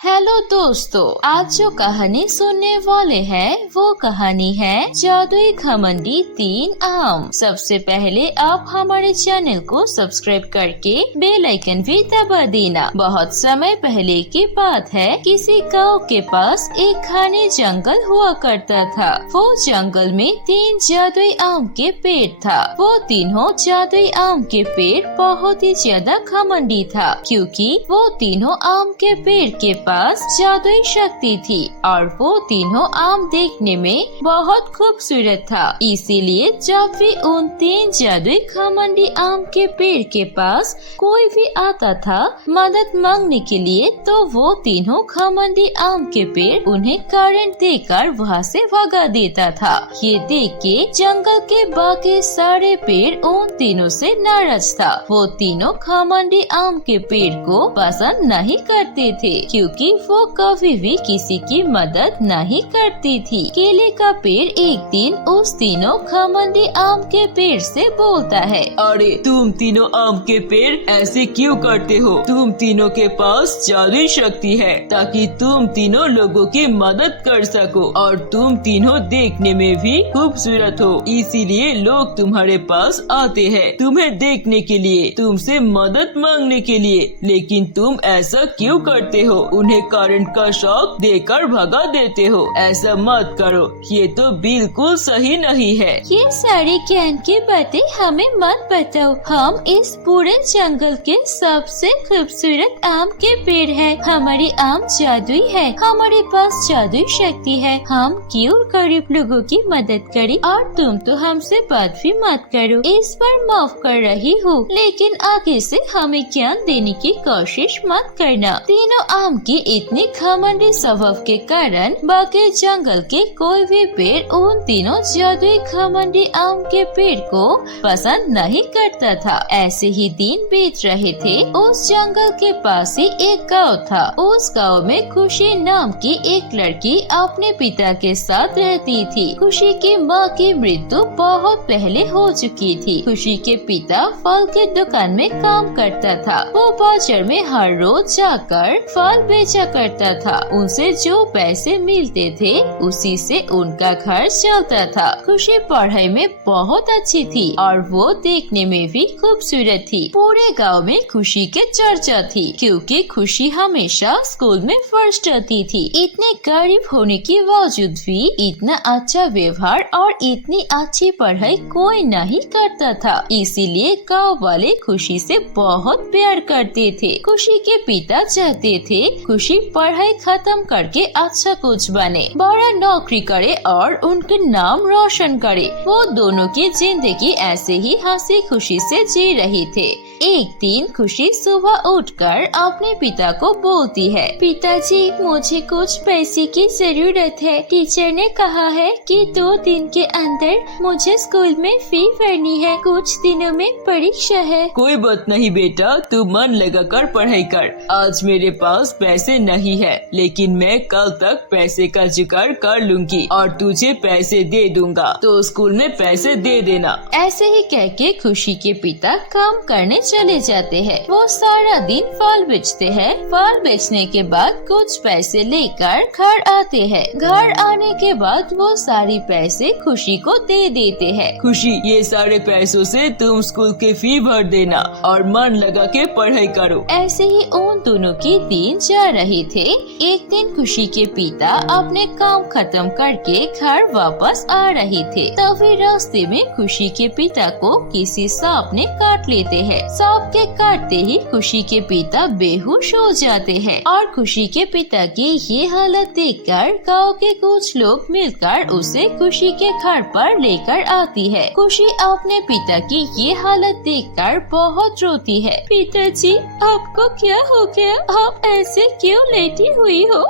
Hello दोस्तों, आज जो कहानी सुनने वाले हैं वो कहानी है जादुई घमंडी 3 आम। सबसे पहले आप हमारे चैनल को सब्सक्राइब करके बेल आइकन भी दबा देना। बहुत समय पहले की बात है, किसी गांव के पास एक घने जंगल हुआ करता था। वो जंगल में 3 जादुई आम के पेड़ था। वो तीनों जादुई आम के पेड़ बहुत ही ज्यादा घमंडी था, क्योंकि वो तीनों आम के पेड़ के पास जादुई शक्ति थी और वो तीनों आम देखने में बहुत खूबसूरत था। इसीलिए जब भी उन 3 जादुई घमंडी आम के पेड़ के पास कोई भी आता था मदद मांगने के लिए, तो वो तीनों घमंडी आम के पेड़ उन्हें करंट देकर वहाँ से भगा देता था। ये देख के जंगल के बाकी सारे पेड़ उन तीनों से नाराज था। वो तीनों घमंडी आम के पेड़ को पसंद नहीं करते थे, क्योंकि वो कभी भी किसी की मदद नहीं करती थी। केले का पेड़ एक दिन उस तीनों घमंडी आम के पेड़ से बोलता है, अरे तुम तीनों आम के पेड़ ऐसे क्यों करते हो? तुम तीनों के पास जादुई शक्ति है ताकि तुम तीनों लोगों की मदद कर सको, और तुम तीनों देखने में भी खूबसूरत हो, इसीलिए लोग तुम्हारे पास आते हैं तुम्हें देखने के लिए, तुमसे मदद मांगने के लिए। लेकिन तुम ऐसा क्यों करते हो? उन्हें करंट का शॉक देकर भगा देते हो। ऐसा मत करो, ये तो बिल्कुल सही नहीं है। ये सारी ज्ञान की बातें हमें मत बताओ। हम इस पूरे जंगल के सबसे खूबसूरत आम के पेड़ हैं। हमारी आम जादुई है, हमारे पास जादुई शक्ति है। हम क्यों गरीब लोगों की मदद करें? और तुम तो हमसे बात भी मत करो। इस बार माफ कर रही हूँ, लेकिन आगे से हमें ज्ञान देने की कोशिश मत करना। तीनों आम की इतनी घमंडी स्वभाव के कारण बाकी जंगल के कोई भी पेड़ उन तीनों जादुई घमंडी आम के पेड़ को पसंद नहीं करता था। ऐसे ही दिन बीत रहे थे। उस जंगल के पास ही एक गांव था। उस गांव में खुशी नाम की एक लड़की अपने पिता के साथ रहती थी। खुशी की माँ की मृत्यु बहुत पहले हो चुकी थी। खुशी के पिता फल की दुकान में काम करता था। वो बाजार में हर रोज जाकर फल बेचा करता था। उनसे जो पैसे मिलते थे उसी से उनका घर चलता था। खुशी पढ़ाई में बहुत अच्छी थी और वो देखने में भी खूबसूरत थी। पूरे गांव में खुशी के चर्चा थी, क्योंकि खुशी हमेशा स्कूल में फर्स्ट आती थी। इतने गरीब होने के बावजूद भी इतना अच्छा व्यवहार और इतनी अच्छी पढ़ाई कोई नहीं करता था। इसीलिए गांव वाले खुशी से बहुत प्यार करते थे। खुशी के पिता चाहते थे खुशी पढ़ाई खत्म करके अच्छा कुछ बने, बड़ा नौकरी करे और उनके नाम रोशन करे। वो दोनों की जिंदगी ऐसे ही हंसी खुशी से जी रही थे। एक दिन खुशी सुबह उठकर अपने पिता को बोलती है, पिताजी मुझे कुछ पैसे की जरूरत है। टीचर ने कहा है कि 2 दिन के अंदर मुझे स्कूल में फी भरनी है। कुछ दिनों में परीक्षा है। कोई बात नहीं बेटा, तू मन लगाकर पढ़ाई कर। आज मेरे पास पैसे नहीं है, लेकिन मैं कल तक पैसे का जुगाड़ कर लूंगी और तुझे पैसे दे दूंगा, तो स्कूल में पैसे दे देना। ऐसे ही कह के खुशी के पिता काम करने चले जाते हैं। वो सारा दिन फल बेचते हैं। फल बेचने के बाद कुछ पैसे लेकर घर आते हैं। घर आने के बाद वो सारी पैसे खुशी को दे देते हैं। खुशी, ये सारे पैसों से तुम स्कूल के फी भर देना और मन लगा के पढ़ाई करो। ऐसे ही उन दोनों की दिन जा रहे थे। एक दिन खुशी के पिता अपने काम खत्म करके घर वापस आ रहे थे। तभी रास्ते में खुशी के पिता को किसी सांप ने काट लेते हैं। सांप के काटते ही खुशी के पिता बेहोश हो जाते हैं और खुशी के पिता की ये हालत देखकर गांव के कुछ लोग मिलकर उसे खुशी के घर पर लेकर आती है। खुशी अपने पिता की ये हालत देखकर बहुत रोती है। पिताजी, आपको क्या हो गया? आप ऐसे क्यों लेटी हुई हो?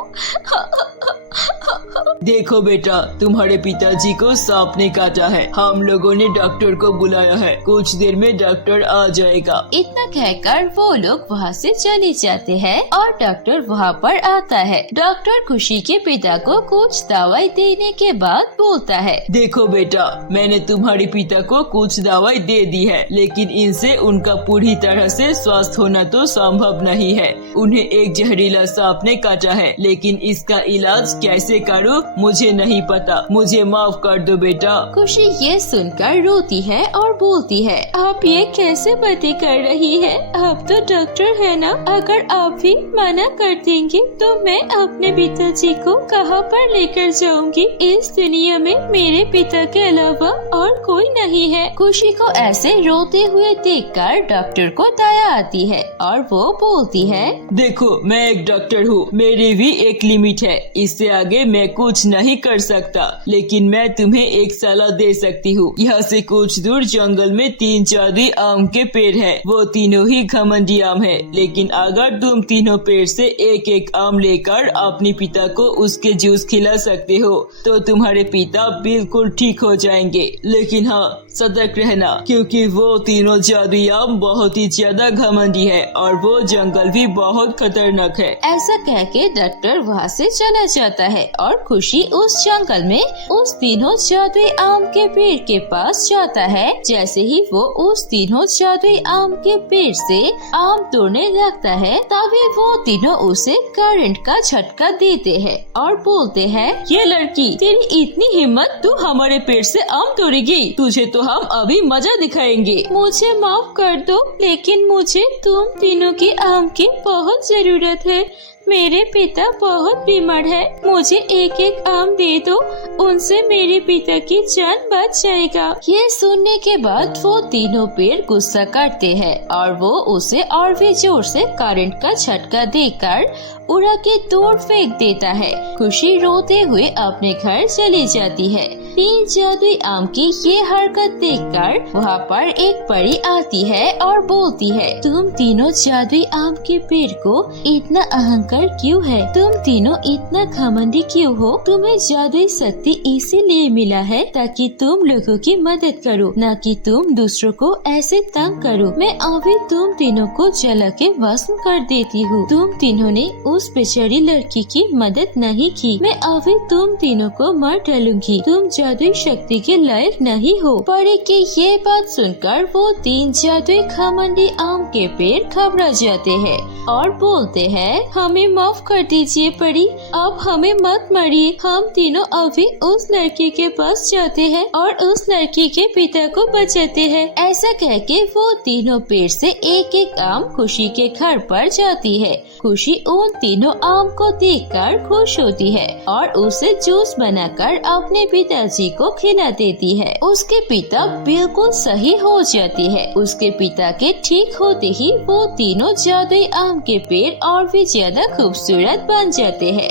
देखो बेटा, तुम्हारे पिताजी को सांप ने काटा है। हम लोगों ने डॉक्टर को बुलाया है, कुछ देर में डॉक्टर आ जाएगा। इतना कहकर वो लोग वहाँ से चले जाते हैं और डॉक्टर वहाँ पर आता है। डॉक्टर खुशी के पिता को कुछ दवाई देने के बाद बोलता है, देखो बेटा, मैंने तुम्हारे पिता को कुछ दवाई दे दी है, लेकिन इनसे उनका पूरी तरह से स्वस्थ होना तो संभव नहीं है। उन्हें एक जहरीला सांप ने काटा है, लेकिन इसका इलाज कैसे करूँ मुझे नहीं पता। मुझे माफ कर दो बेटा। खुशी ये सुनकर रोती है और बोलती है, आप ये कैसे बातें कर रही है? आप तो डॉक्टर है ना, अगर आप भी मना कर देंगे तो मैं अपने पिताजी को कहाँ पर लेकर जाऊंगी? इस दुनिया में मेरे पिता के अलावा और कोई नहीं है। खुशी को ऐसे रोते हुए देखकर डॉक्टर को दया आती है और वो बोलती है, देखो, मैं एक डॉक्टर हूँ, मेरी भी एक लिमिट है, इससे आगे मैं कुछ नहीं कर सकता, लेकिन मैं तुम्हें एक सलाह दे सकती हूँ। यहाँ से कुछ दूर जंगल में 3 जादुई आम के पेड़ है, वो तीनों ही घमंडी आम है, लेकिन अगर तुम तीनों पेड़ से एक एक आम लेकर अपने पिता को उसके जूस खिला सकते हो तो तुम्हारे पिता बिल्कुल ठीक हो जाएंगे। लेकिन हाँ, सतर्क रहना, क्योंकि वो तीनों जादुई आम बहुत ही ज्यादा घमंडी है और वो जंगल भी बहुत खतरनाक है। ऐसा कह के डॉक्टर वहाँ से चला जाता है और खुशी उस जंगल में उस तीनों जादुई आम के पेड़ के पास जाता है। जैसे ही वो उस तीनों जादुई आम के पेड़ से आम तोड़ने लगता है, तभी वो तीनों उसे करंट का झटका देते हैं और बोलते हैं, ये लड़की, तेरी इतनी हिम्मत, तू हमारे पेड़ से आम तोड़ेगी? तुझे तो हम अभी मजा दिखाएंगे। मुझे माफ कर दो, लेकिन मुझे तुम तीनों की आम की बहुत जरूरत है। मेरे पिता बहुत बीमार है, मुझे एक एक आम दे दो, उनसे मेरे पिता की जान बच जाएगा। ये सुनने के बाद वो तीनों पेड़ गुस्सा करते हैं और वो उसे और भी जोर से करंट का झटका देकर उड़ा के दूर फेंक देता है। खुशी रोते हुए अपने घर चली जाती है। 3 जादुई आम की ये हरकत देखकर वहाँ पर एक परी आती है और बोलती है, तुम तीनों जादुई आम के पेड़ को इतना अहंकार क्यों है? तुम तीनों इतना घमंडी क्यों हो? तुम्हें जादुई शक्ति इसीलिए मिला है ताकि तुम लोगों की मदद करो, न कि तुम दूसरों को ऐसे तंग करो। मैं अभी तुम तीनों को जला के भस्म कर देती हूँ। तुम तीनों ने उस बेचारी लड़की की मदद नहीं की, मैं अभी तुम तीनों को मार डालूंगी। तुम जादुई शक्ति के लायक नहीं हो। परी की ये बात सुनकर वो 3 जादुई घमंडी आम के पेड़ घबरा जाते हैं और बोलते हैं, हमें माफ कर दीजिए परी, अब हमें मत मारिए। हम तीनों अभी उस लड़की के पास जाते हैं और उस लड़की के पिता को बचाते हैं। ऐसा कह के वो तीनों पेड़ से एक एक आम खुशी के घर पर जाती है। खुशी उन तीनों आम को देखकर खुश होती है और उसे जूस बनाकर अपने पिताजी को खिला देती है। उसके पिता बिल्कुल सही हो जाती है। उसके पिता के ठीक होते ही वो तीनों जादुई आम के पेड़ और भी ज्यादा खूबसूरत बन जाते हैं।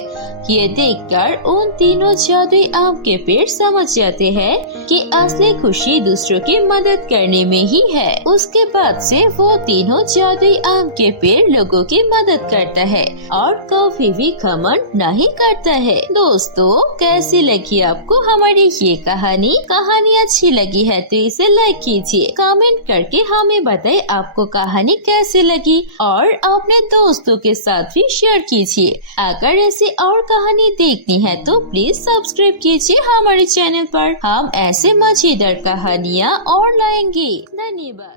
ये देखकर उन तीनों जादुई आम के पेड़ समझ जाते हैं कि असली खुशी दूसरों की मदद करने में ही है। उसके बाद से वो तीनों जादुई आम के पेड़ लोगों की मदद करता है और कभी भी घमंड नहीं करता है। दोस्तों, कैसी लगी आपको हमारी ये कहानी? कहानी अच्छी लगी है तो इसे लाइक कीजिए, कमेंट करके हमें बताइए आपको कहानी कैसी लगी और अपने दोस्तों के साथ भी शेयर कीजिए। अगर ऐसी और कहानी देखनी है तो प्लीज सब्सक्राइब कीजिए हमारे चैनल पर। हम ऐसे मजेदार कहानियाँ और लाएंगे। धन्यवाद।